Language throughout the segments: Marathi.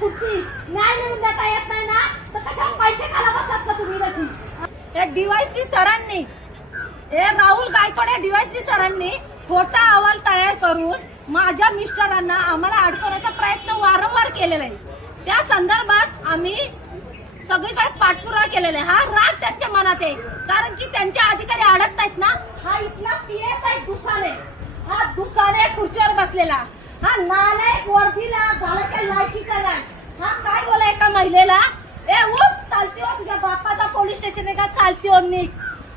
खुर्ची न्याय मिळून देता येत नाही ना तर कशा पैसे खाला बसतात ना तुम्ही तशी। हे डीवायसपी सरांनी राहुल गायकवाड डीवायसपी सरांनी खोटा अहवाल तयार करून माझ्या मिस्टरांना आम्हाला अडकवण्याचा प्रयत्न वारंवार केलेला आहे। त्या संदर्भात आम्ही सगळीकडे पाठपुरावा केलेला आहे। हा राग त्यांच्या मनात आहे कारण की त्यांचे अधिकारी अडकत आहेत ना। हा इथला पीएस आहे दुसाने, हा दुसाने खुर्चीवर बसलेला, हा नालायक वर्दीला घालायच्या लायकीचा नाही। हा काय बोला एका महिलेला, ए उठ चालती हो तुझ्या बापाचा पोलीस स्टेशन का चालती हो निघ,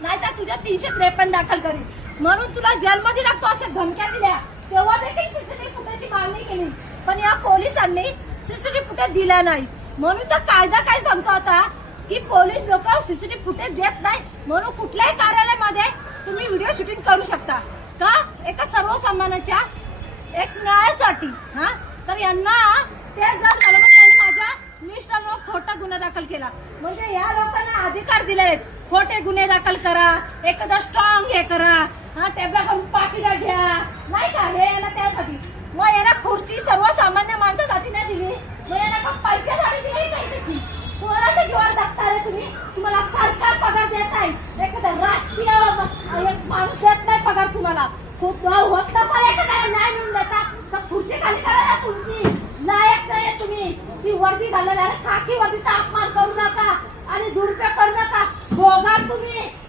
नाहीतर तुझ्या 353 दाखल करीन म्हणून तुला जेलमध्ये टाकतो अशा धमक्या दिल्या। तेव्हा देखील सीसीटीव्ही फुटेजची मागणी केली पण या पोलिसांनी सीसीटीव्ही फुटेज दिला नाही। म्हणून तर कायदा काय सांगतो आता की पोलीस लोक सीसीटीव्ही फुटेज देत नाही म्हणून कुठल्याही कार्यालयामध्ये तुम्ही व्हिडिओ शूटिंग करू शकता का एका सर्वसामान्याच्या एक न्यायासाठी। हा तर यांना ते जर झालं म्हणजे यांनी माझ्या मिस्टरवर खोटा गुन्हा दाखल केला म्हणजे या लोकांना अधिकार दिले खोटे गुन्हे दाखल करा, एखादा स्ट्रॉंग हे करा, हा टेबला करून पाकिटा घ्या नाही का, हे यांना त्यासाठी। मग यांना खुर्ची सर्वसामान्य माणसासाठी नाही दिली, मग यांना का पैशासाठी दिली काही तशी। कोणाच्या जीवावर जगता रे तुम्ही, तुम्हाला सरकार पगार देत नाही, एखादा राजकीय एक माणूस देत नाही पगार तुम्हाला, खूप होत नसाल एखाद्याला न्याय मिळून देता तर खुर्ची खाली करा ना तुमची, लायक नाही तुम्ही ती वर्दी घाललेला खाकी वर्दीचा अपमान करू नका आणि दुरुपयोग करू नका, भोगा तुम्ही।